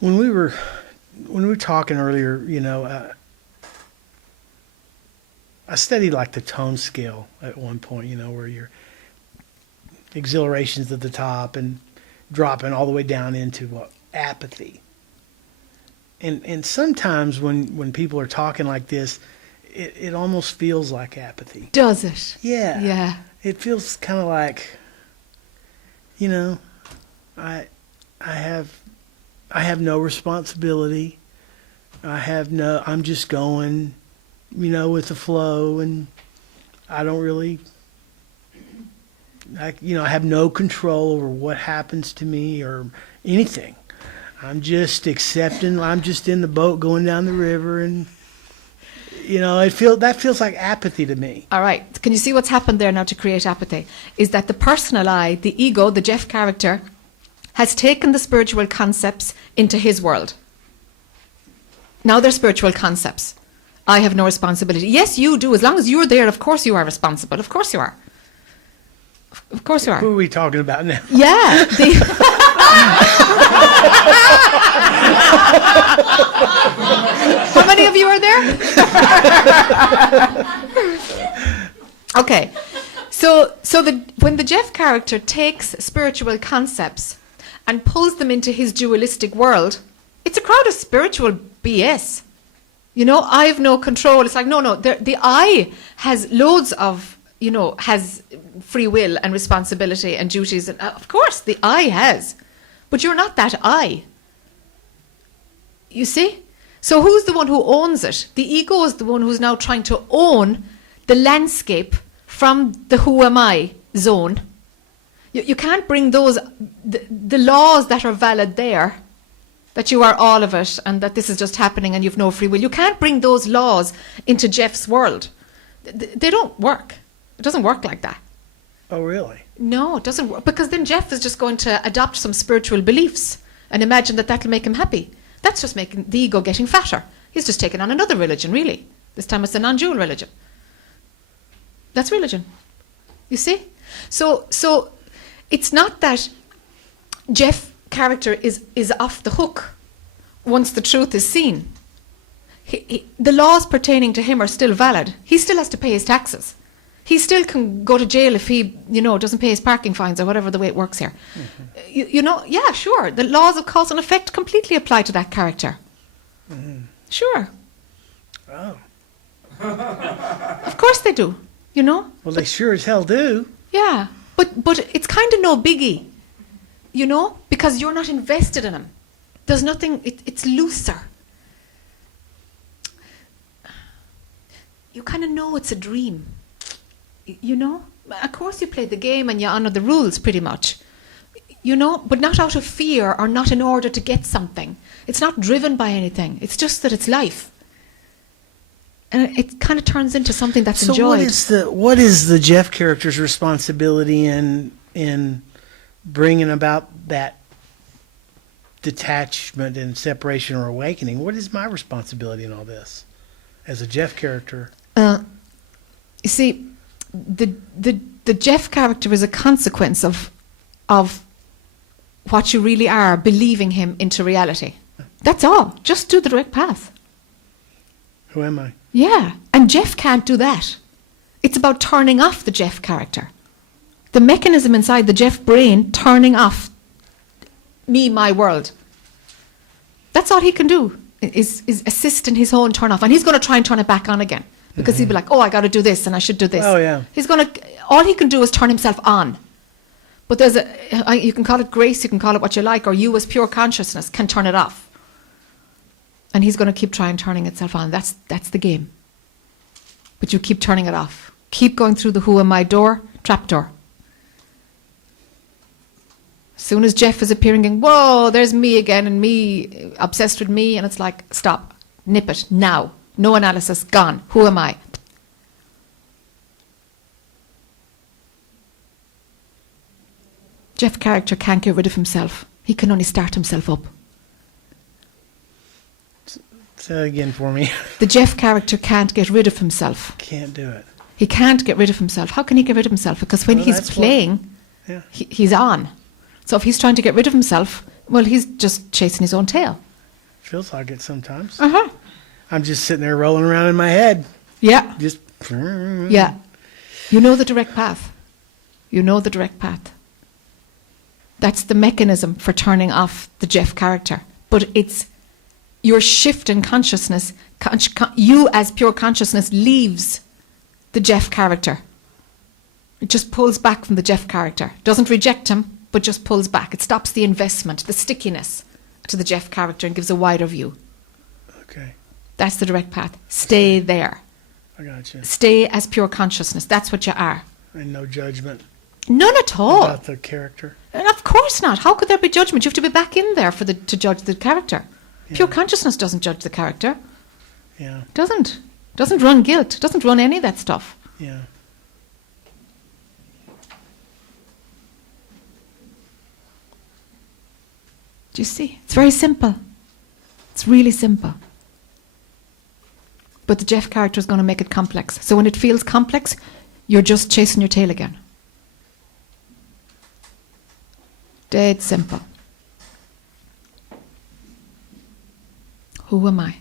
When we were talking earlier, I studied like the tone scale at one point, where your exhilaration's at the top and dropping all the way down into apathy. And sometimes when people are talking like this, it almost feels like apathy. Does it? Yeah. Yeah. It feels kind of like, I have no responsibility. I'm just going, with the flow, and I don't really, I have no control over what happens to me or anything. I'm just accepting. I'm just in the boat going down the river, and that feels like apathy to me. All right. Can you see what's happened there now to create apathy? Is that the personal I, the ego, the Jeff character, has taken the spiritual concepts into his world. Now they're spiritual concepts. I have no responsibility. Yes, you do. As long as you're there, of course you are responsible. Of course you are. Of course you are. Who are we talking about now? Yeah. How many of you are there? Okay. So when the Jeff character takes spiritual concepts and pulls them into his dualistic world, it's a crowd of spiritual BS. I have no control. It's like, no, the I has loads of, has free will and responsibility and duties. And of course, the I has. But you're not that I. You see? So who's the one who owns it? The ego is the one who's now trying to own the landscape from the who am I zone. You can't bring the laws that are valid there, that you are all of it and that this is just happening and you've no free will. You can't bring those laws into Jeff's world. They don't work. It doesn't work like that. Oh, really? No, it doesn't work. Because then Jeff is just going to adopt some spiritual beliefs and imagine that that'll make him happy. That's just making the ego getting fatter. He's just taking on another religion, really. This time it's a non-dual religion. That's religion. You see? So it's not that Jeff character is off the hook once the truth is seen. The laws pertaining to him are still valid. He still has to pay his taxes. He still can go to jail if he, doesn't pay his parking fines or whatever the way it works here. Mm-hmm. Yeah, sure. The laws of cause and effect completely apply to that character. Mm-hmm. Sure. Oh. Of course they do, Well, they sure as hell do. Yeah, but it's kind of no biggie, because you're not invested in him. There's nothing, it's looser. You kind of know it's a dream. Of course you play the game and you honor the rules pretty much, but not out of fear or not in order to get something. It's not driven by anything. It's just that it's life. And it kind of turns into something that's enjoyed. So what is the Jeff character's responsibility in bringing about that detachment and separation or awakening? What is my responsibility in all this as a Jeff character? You see, the Jeff character is a consequence of what you really are, believing him into reality. That's all. Just do the direct path. Who am I? Yeah, and Jeff can't do that. It's about turning off the Jeff character. The mechanism inside the Jeff brain turning off me, my world. That's all he can do, is assist in his own turn off. And he's going to try and turn it back on again. Because he'll be like, I got to do this and I should do this. Oh, yeah. All he can do is turn himself on. But you can call it grace, you can call it what you like, or you as pure consciousness can turn it off. And he's going to keep trying turning itself on. That's the game. But you keep turning it off. Keep going through the who am I door, trapdoor. As soon as Jeff is appearing, going, whoa, there's me again, and me, obsessed with me, and it's like, stop, nip it, now. No analysis, gone. Who am I? Jeff character can't get rid of himself. He can only start himself up. Say that again for me. The Jeff character can't get rid of himself. Can't do it. He can't get rid of himself. How can he get rid of himself? Because when he's playing, yeah. he's on. So if he's trying to get rid of himself, well, he's just chasing his own tail. Feels like it sometimes. Uh-huh. I'm just sitting there rolling around in my head. Yeah. Just. Yeah. You know the direct path. You know the direct path. That's the mechanism for turning off the Jeff character. But it's your shift in consciousness. You as pure consciousness leaves the Jeff character. It just pulls back from the Jeff character. Doesn't reject him, but just pulls back. It stops the investment, the stickiness to the Jeff character and gives a wider view. Okay. That's the direct path. Stay there. I got you. Stay as pure consciousness. That's what you are. And no judgment None at all. about the character. And of course not. How could there be judgment? You have to be back in there to judge the character. Pure consciousness doesn't judge the character. Yeah. Doesn't run guilt. Doesn't run any of that stuff. Yeah. Do you see? It's very simple. It's really simple. But the Jeff character is going to make it complex. So when it feels complex, you're just chasing your tail again. Dead simple. Who am I?